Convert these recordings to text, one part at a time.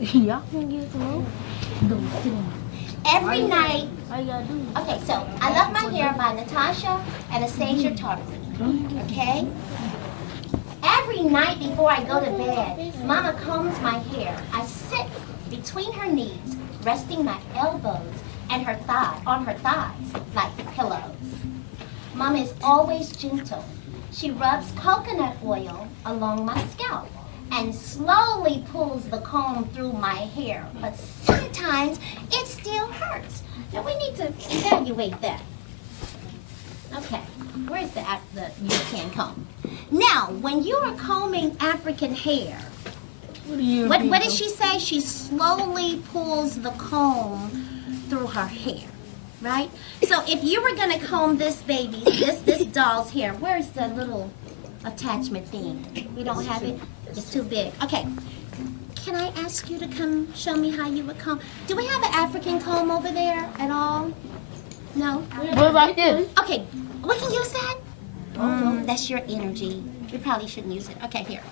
Y'all can get some. Every night. All you gotta do. Okay, so I Love My Hair by Natasha and Anastasia Tarpley. Okay? Every night before I go to bed, Mama combs my hair. I sit between her knees, resting my elbows and her on her thighs like pillows. Mama is always gentle. She rubs coconut oil along my scalp and slowly pulls the comb through my hair. But sometimes it still hurts. Now we need to evaluate that. Okay, where's the European comb? Now, when you are combing African hair, what did she say? She slowly pulls the comb through her hair, right? So if you were gonna comb this this doll's hair, where's the little attachment thing? We don't have it? It's too big. Okay, can I ask you to come show me how you would comb? Do we have an African comb over there at all? No? What about this? Okay, we can use that? That's your energy. We probably shouldn't use it. Okay, here.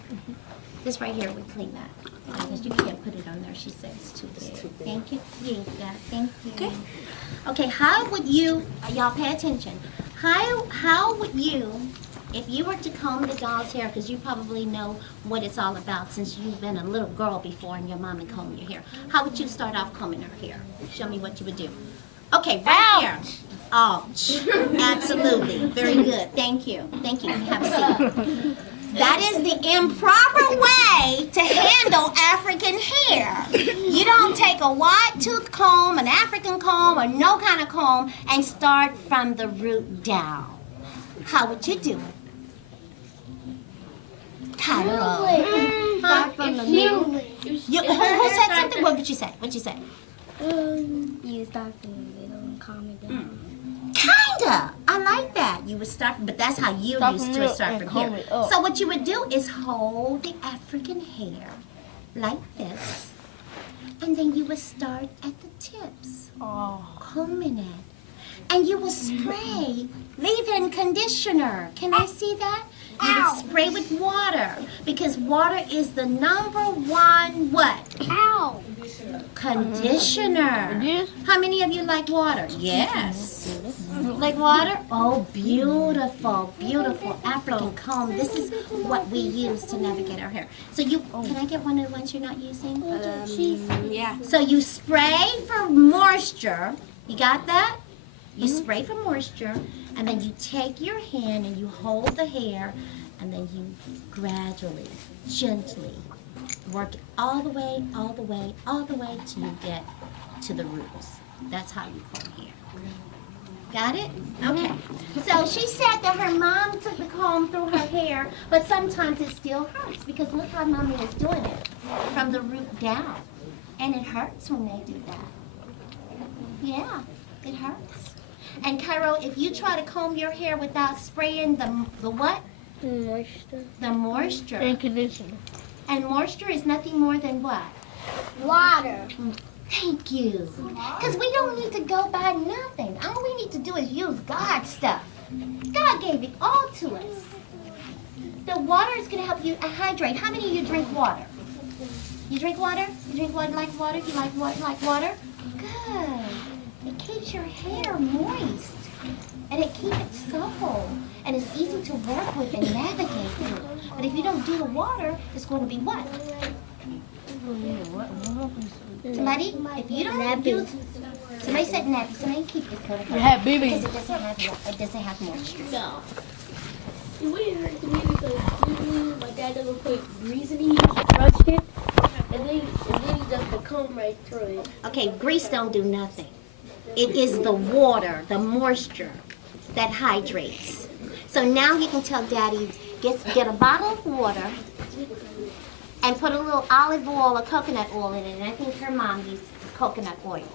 This right here, we clean that. Because you can't put it on there. She said it's too big. Thank you. Yeah, thank you. Okay. Okay, how would you, y'all pay attention. How would you, if you were to comb the doll's hair, because you probably know what it's all about since you've been a little girl before and your mom would comb your hair. How would you start off combing her hair? Show me what you would do. Okay, right here. Ouch. Absolutely. Very good. Thank you. Thank you. Have a seat. That is the improper way to handle African hair. You don't take a wide tooth comb, an African comb, or no kind of comb, and start from the root down. How would you do it? Cairo. Start from the middle. Who said something? What would you say? What'd you say? You start from the middle and calm it down. Kinda. I like that. You would start, but that's how you used to start from here. So what you would do is hold the African hair like this, and then you would start at the tips, combing it, and you will spray leave-in conditioner. Can I see that? You would spray with water because water is the #1 what? Ow! Conditioner. How many of you like water? Yes. Like water? Oh, beautiful, beautiful African comb. This is what we use to navigate our hair. So can I get one of the ones you're not using? Yeah. So you spray for moisture. You got that? You spray for moisture, and then you take your hand and you hold the hair, and then you gradually, gently work it all the way, all the way, all the way till you get to the roots. That's how you comb hair. Got it? Okay. So she said that her mom took the comb through her hair, but sometimes it still hurts because look how Mommy is doing it from the root down. And it hurts when they do that. Yeah, it hurts. And Cairo, if you try to comb your hair without spraying the what? Moisture. The moisture. And conditioner. And moisture is nothing more than what? Water. Thank you. Because we don't need to go by nothing. All we need to do is use God's stuff. God gave it all to us. The water is going to help you hydrate. How many of you drink water? You drink water? You drink water, like water? You like water, like water? Good. It keeps your hair moist. And it keeps it supple. And it's easy to work with and navigate through. But if you don't do the water, it's going to be what? Somebody, if you don't use, somebody said nappy. Somebody keep this coat. You have baby. Because it doesn't have moisture. No. It wouldn't hurt to me because usually my dad doesn't put grease in it. He just brushed it, and then he just would comb right through it. Okay, grease don't do nothing. It is the water, the moisture, that hydrates. So now you can tell Daddy, get a bottle of water and put a little olive oil or coconut oil in it. And I think her mom used coconut oil.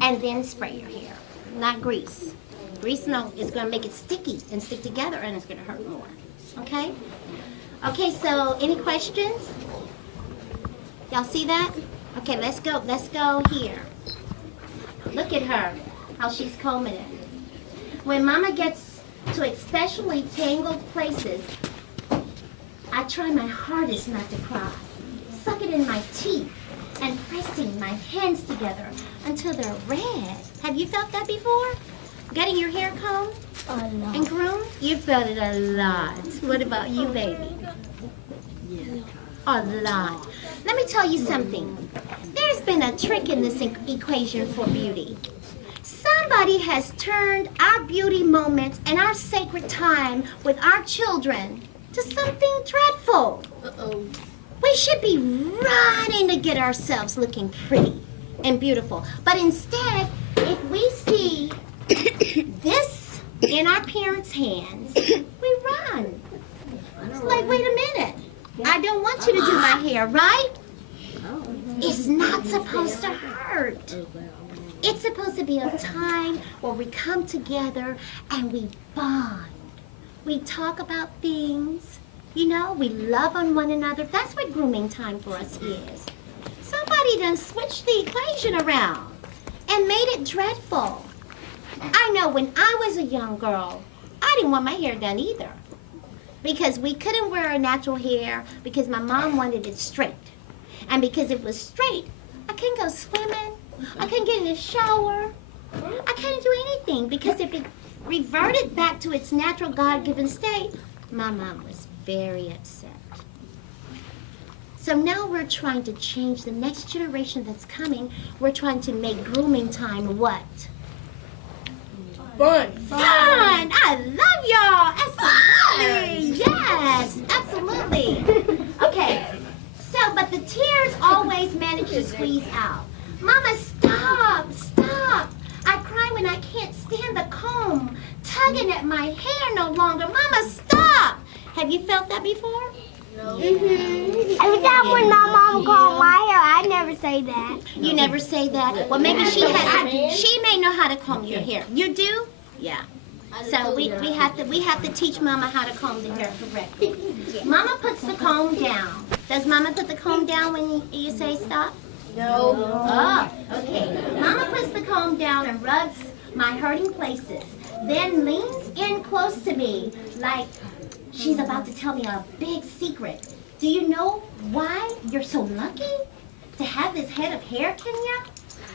And then spray your hair, not grease. Grease is going to make it sticky and stick together, and it's going to hurt more. Okay? Okay, so any questions? Y'all see that? Okay, let's go. Let's go here. Look at her, how she's combing it. When Mama gets to especially tangled places, I try my hardest not to cry. Suck it in my teeth and my hands together until they're red. Have you felt that before? Getting your hair combed and groomed? You felt it a lot. What about you, baby? A lot. Let me tell you something. There's been a trick in this equation for beauty. Somebody has turned our beauty moments and our sacred time with our children to something dreadful. We should be running to get ourselves looking pretty and beautiful. But instead, if we see this in our parents' hands, we run. It's like, wait a minute. I don't want you to do my hair, right? It's not supposed to hurt. It's supposed to be a time where we come together and we bond. We talk about things, you know, we love on one another. That's what grooming time for us is. Somebody done switched the equation around and made it dreadful. I know when I was a young girl, I didn't want my hair done either. Because we couldn't wear our natural hair because my mom wanted it straight. And because it was straight, I couldn't go swimming. I couldn't get in the shower. I couldn't do anything because if it reverted back to its natural God-given state, my mom was very upset. So now we're trying to change the next generation that's coming. We're trying to make grooming time what? Fun. Fun! I love y'all! Absolutely! Yes, absolutely. Okay, so, but the tears always manage to squeeze out. Mama, stop! Stop! I cry when I can't stand the comb tugging at my hair no longer. Mama, stop! Have you felt that before? No. Every time when my mom combed my hair, I never say that. You never say that? Well, maybe she may know how to comb your hair. You do? Yeah. So we have to teach Mama how to comb the hair correctly. Mama puts the comb down. Does Mama put the comb down when you say stop? No. Oh, okay. Mama puts the comb down and rubs my hurting places, then leans in close to me like she's about to tell me a big secret. Do you know why you're so lucky to have this head of hair, Kenya?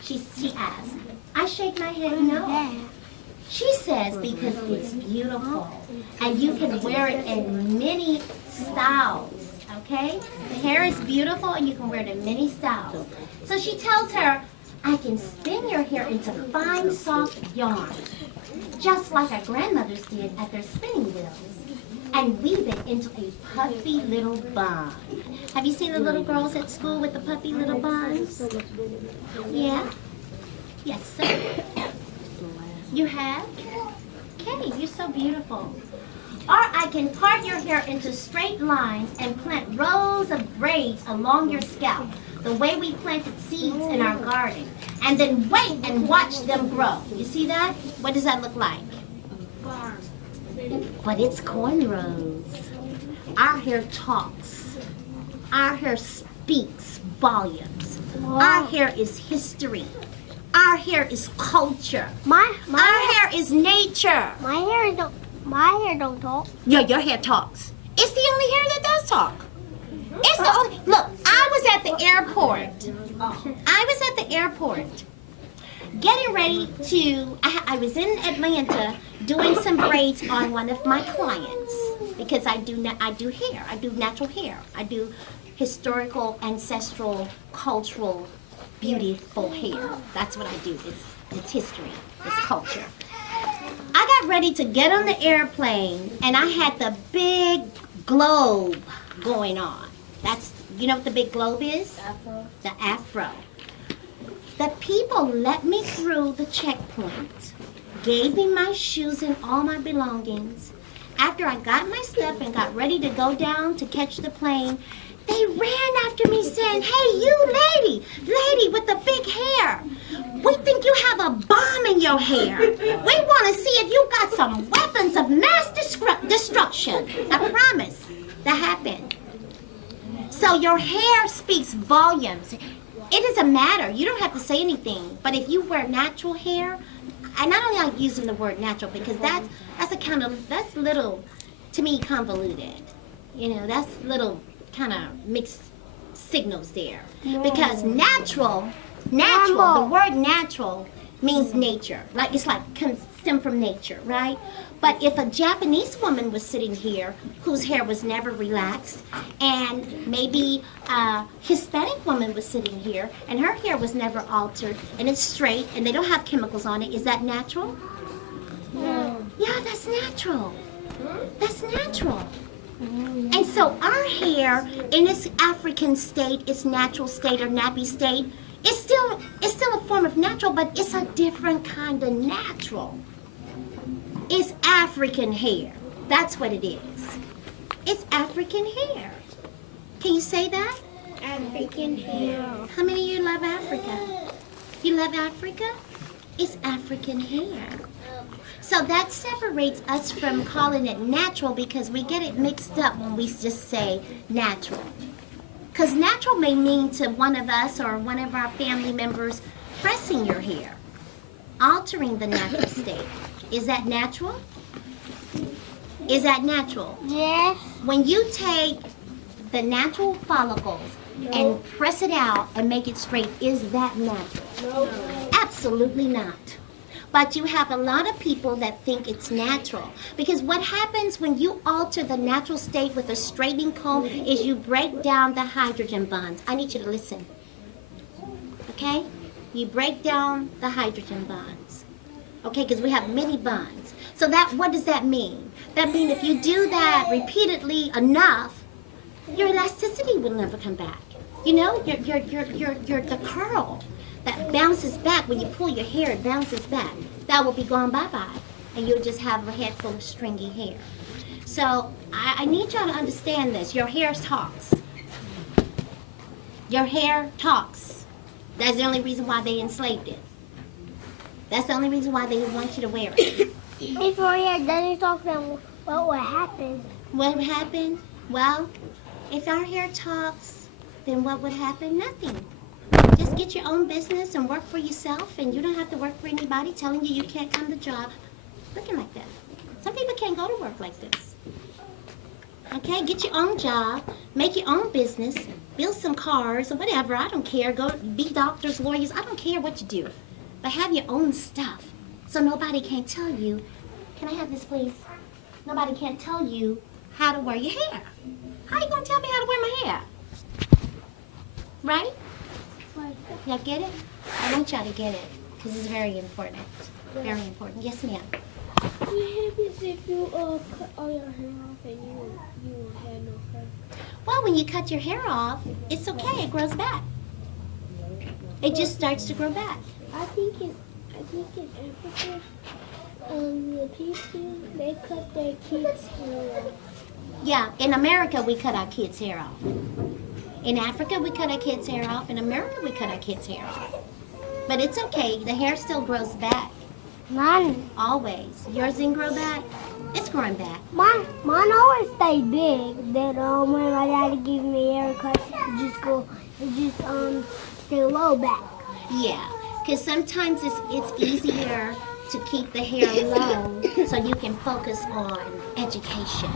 She asks. I shake my head no. She says because it's beautiful and you can wear it in many styles, okay? The hair is beautiful and you can wear it in many styles. So she tells her, I can spin your hair into fine, soft yarn, just like our grandmothers did at their spinning wheels, and weave it into a puffy little bun. Have you seen the little girls at school with the puffy little buns? Yeah? Yes, sir. You have? Okay, you're so beautiful. Or I can part your hair into straight lines and plant rows of braids along your scalp, the way we planted seeds in our garden, and then wait and watch them grow. You see that? What does that look like? But it's cornrows. Our hair talks. Our hair speaks volumes. Our hair is history. Our hair is culture. Our hair is nature. My hair don't talk. Your hair talks. It's the only hair that does talk. It's the only. Look, I was at the airport. Getting ready to. I was in Atlanta doing some braids on one of my clients because I do hair. I do natural hair. I do historical, ancestral, cultural, beautiful hair. That's what I do. It's history. It's culture. I got ready to get on the airplane, and I had the big globe going on. You know what the big globe is? Afro. The afro. The people let me through the checkpoint, gave me my shoes and all my belongings. After I got my stuff and got ready to go down to catch the plane, they ran after me saying, hey, you lady with the big hair. We think you have a bomb in your hair. We want to see if you got some weapons of mass destruction. I promise. That happened. So your hair speaks volumes. It doesn't matter. You don't have to say anything. But if you wear natural hair, and I don't like using the word natural because that's little, to me, convoluted. You know, that's little kind of mixed signals there. Because natural Natural. The word natural means nature. Like it's like stem from nature, right? But if a Japanese woman was sitting here whose hair was never relaxed, and maybe a Hispanic woman was sitting here and her hair was never altered and it's straight and they don't have chemicals on it, is that natural? No. Yeah, that's natural. That's natural. And so our hair in its African state, its natural state or nappy state, it's still a form of natural, but it's a different kind of natural. It's African hair. That's what it is. It's African hair. Can you say that? African hair. How many of you love Africa? You love Africa? It's African hair. So that separates us from calling it natural because we get it mixed up when we just say natural. Because natural may mean to one of us or one of our family members pressing your hair, altering the natural state. Is that natural? Is that natural? Yes. When you take the natural follicles and press it out and make it straight, is that natural? No. Absolutely not. But you have a lot of people that think it's natural. Because what happens when you alter the natural state with a straightening comb is you break down the hydrogen bonds. I need you to listen. Okay? You break down the hydrogen bonds. Okay, because we have many bonds. So that, what does that mean? That means if you do that repeatedly enough, your elasticity will never come back. You know, the curl that bounces back when you pull your hair, it bounces back. That will be gone bye-bye, and you'll just have a head full of stringy hair. So I need y'all to understand this. Your hair talks. Your hair talks. That's the only reason why they enslaved it. That's the only reason why they want you to wear it. If your hair doesn't talk, then what would happen? What would happen? Well, if our hair talks, then what would happen? Nothing. Just get your own business and work for yourself, and you don't have to work for anybody telling you you can't come to job looking like that. Some people can't go to work like this. Okay, get your own job, make your own business, build some cars or whatever. I don't care. Go be doctors, lawyers. I don't care what you do. But have your own stuff so nobody can tell you, can I have this please? Nobody can tell you how to wear your hair. How you going to tell me how to wear my hair? Right? Y'all get it? I want y'all to get it because it's very important. Very important. Yes, ma'am. What happens if you cut all your hair off and you had no hair? Well, when you cut your hair off, it's okay. It grows back. It just starts to grow back. I think in Africa, the people, they cut their kids' hair off. Yeah, in America, we cut our kids' hair off. In Africa, we cut our kids' hair off. In America, we cut our kids' hair off. But it's okay. The hair still grows back. Mine Always. Yours didn't grow back? It's growing back. Mine always stay big. Then when my daddy gives me a haircut, it just stay low back. Yeah, because sometimes it's easier to keep the hair low so you can focus on education.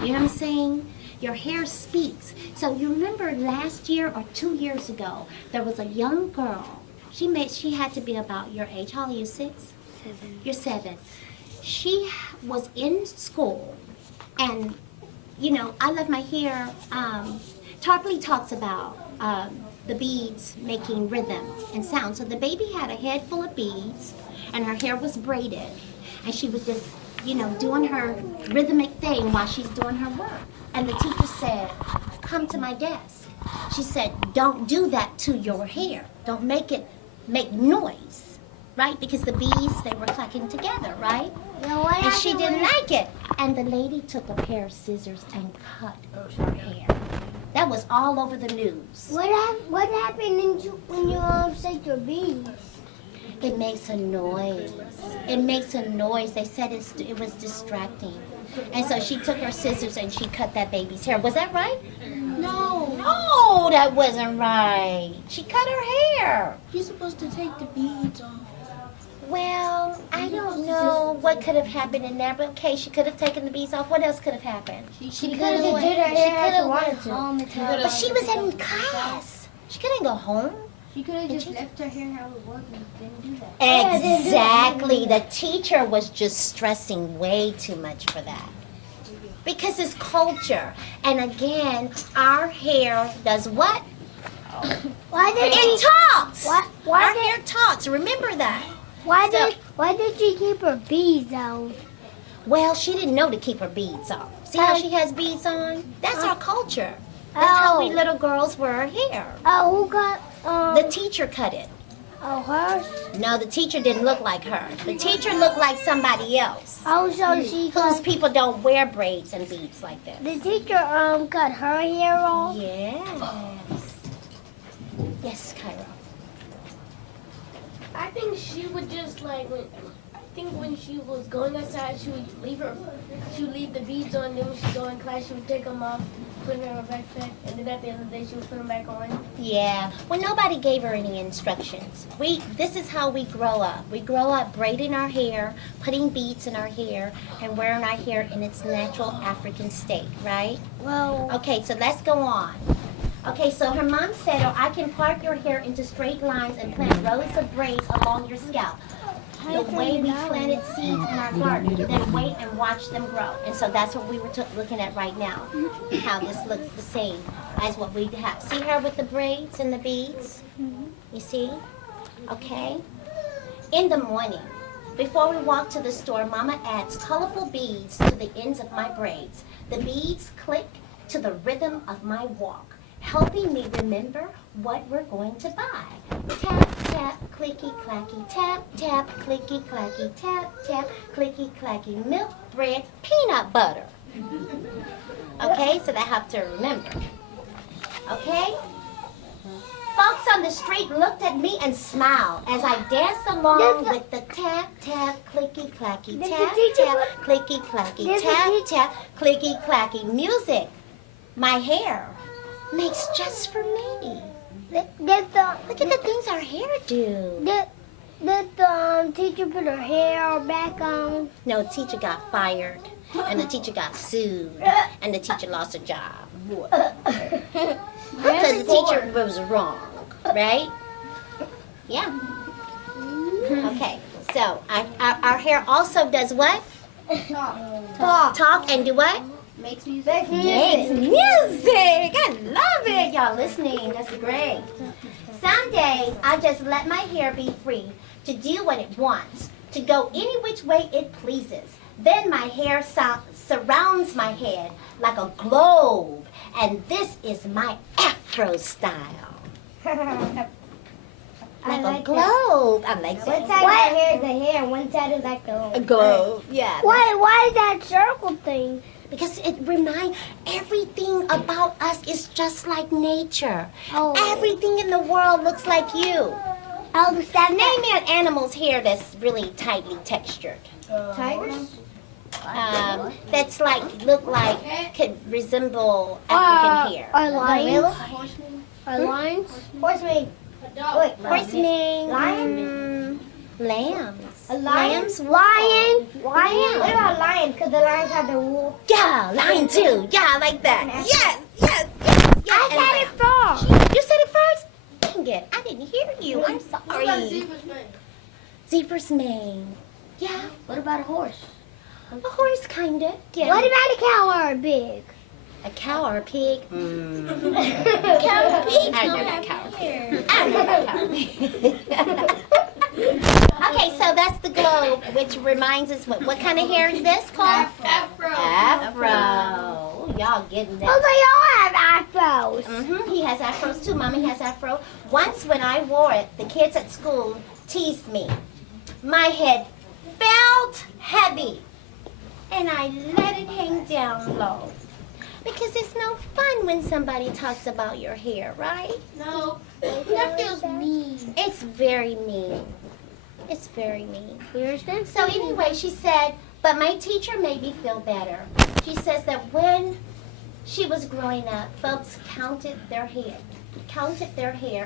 You know what I'm saying? Your hair speaks. So you remember last year or 2 years ago, there was a young girl. She had to be about your age. How old are you, 6? 7. You're 7. She was in school, and you know, I love my hair. Tarpley talks about the beads making rhythm and sound. So the baby had a head full of beads, and her hair was braided, and she was just, you know, doing her rhythmic thing while she's doing her work. And the teacher said, "Come to my desk." She said, "Don't do that to your hair. Don't make it make noise." Right? Because the beads, they were clucking together, right? And she didn't like it. And the lady took a pair of scissors and cut her hair. That was all over the news. What happened when you set your beads? It makes a noise. It makes a noise. They said it was distracting. And so she took her scissors and she cut that baby's hair. Was that right? No. No, that wasn't right. She cut her hair. You're supposed to take the beads off. Well, I don't know what could have happened in there, but okay, she could have taken the beads off. What else could have happened? She could have did her hair as she wanted to. But she was in class. She couldn't go home. She could have just left her hair how it was and didn't do that. Exactly. The teacher was just stressing way too much for that. Because it's culture. And again, our hair does what? It talks. Our hair talks. Remember that. Why did she keep her beads on? Well, she didn't know to keep her beads on. See how she has beads on? That's our culture. That's how we little girls wear our hair. Oh, who got The teacher cut it. Oh, hers? No, the teacher didn't look like her. The teacher looked like somebody else. Oh, so she Whose cut. people don't wear braids and beads like that. The teacher cut her hair off. Yes. Yes, Cairo. I think she would just like when she was going outside, she would leave the beads on. Then when she go in class, she would take them off, put them in her backpack, and then at the end of the day, she would put them back on. Yeah. Well, nobody gave her any instructions. This is how we grow up. We grow up braiding our hair, putting beads in our hair, and wearing our hair in its natural African state, right? Well, Okay, so let's go on. Okay, so her mom said, I can part your hair into straight lines and plant rows of braids along your scalp. The way we planted seeds in our garden, then wait and watch them grow. And so that's what we were looking at right now, how this looks the same as what we have. See her with the braids and the beads? You see? Okay. In the morning, before we walk to the store, Mama adds colorful beads to the ends of my braids. The beads click to the rhythm of my walk, helping me remember what we're going to buy. Tap, tap, clicky, clacky, tap, tap, clicky, clacky, tap, tap, clicky, clacky, milk, bread, peanut butter. Okay, so that helps her remember. Okay? Folks on the street looked at me and smiled as I danced along with the tap, tap, clicky, clacky, tap, tap, clicky, clacky, tap, tap, clicky, clacky music. My hair makes just for me. Look at the things our hair do. Did the teacher put her hair back on? No, teacher got fired, and the teacher got sued, and the teacher lost her job. Because the teacher was wrong, right? Yeah. Okay, so our hair also does what? Talk and do what? Makes music. Makes music. I love it. Y'all listening. That's great. Some days I just let my hair be free to do what it wants, to go any which way it pleases. Then my hair surrounds my head like a globe, and this is my Afro style. Like a globe. I like that. One side of her hair is the hair, one side is like A globe. Yeah. Why is that circle thing? Because it reminds everything about us is just like nature. Oh. Everything in the world looks like you. Oh, Name me an animal's hair that's really tightly textured. Tigers? That's could resemble African hair. Or lions? Or lions? Horsemen. Horsemen. Lion? Lambs. Lambs? Lion. Lion? What about lions? Because the lions have the wool. Yeah, lion too. Yeah, like that. Yes. I said it first. You said it first? Dang it, I didn't hear you. I'm sorry. Zebra's mane. Yeah. What about a horse? A horse, kinda. Yeah. What about a cow or a pig? A cow or a pig? Cow or pig? I don't know about cow or pig. I don't know about cow or pig. Okay, so that's the globe, which reminds us what kind of hair is this called? Afro. Y'all getting that? Oh, they all have afros. He has afros too. Mommy has afro. Once when I wore it, the kids at school teased me. My head felt heavy, and I let it hang down low. Because it's no fun when somebody talks about your hair, right? No. That feels mean. It's very mean. It's very mean. You understand? So anyway, she said, but my teacher made me feel better. She says that when she was growing up, folks counted their hair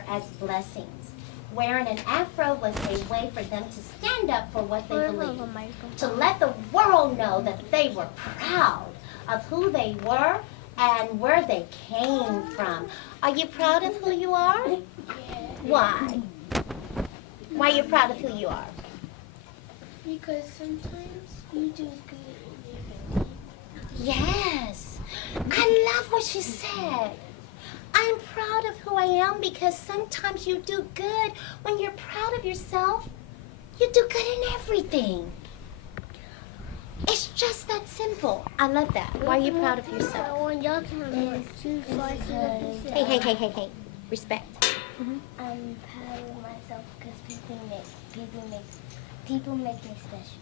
as blessings. Wearing an afro was a way for them to stand up for what they believed, to let the world know that they were proud of who they were and where they came from. Are you proud of who you are? Why? Why you're proud of who you are? Because sometimes you do good. Yes. I love what she said. I'm proud of who I am because sometimes you do good. When you're proud of yourself, you do good in everything. It's just that simple. I love that. Why are you proud of yourself? When y'all can choose Hey. Respect. I'm proud of myself because people make me special.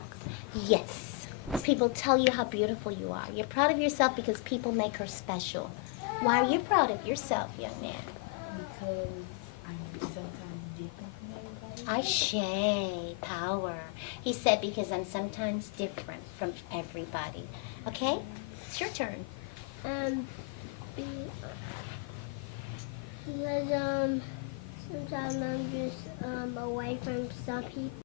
Yes. People tell you how beautiful you are. You're proud of yourself because people make her special. Why are you proud of yourself, young man? Because I'm sometimes different from everybody. Ashe, power. He said because I'm sometimes different from everybody. Okay? It's your turn. Because sometimes I'm just away from some people.